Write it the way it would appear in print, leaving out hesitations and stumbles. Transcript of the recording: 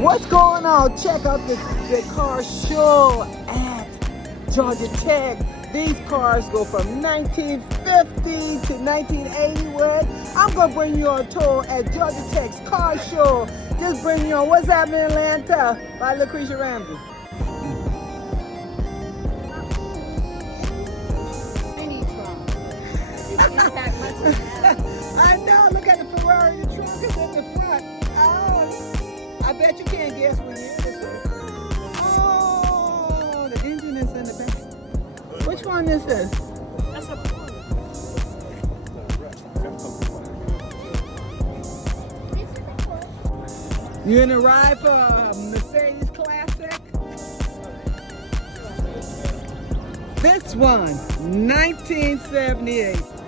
What's going on? Check out the car show at Georgia Tech. These cars go from 1950 to 1980. I'm going to bring you on a tour at Georgia Tech's car show. Just bring you on What's Happening in Atlanta by Lucretia Ramsey. I know, look at the Ferrari, the trunk is in the front. Oh, I bet you can't guess what year this is. Oh, the engine is in the back. Which one is this? That's a You in a ride for a Mercedes Classic? This one, 1978.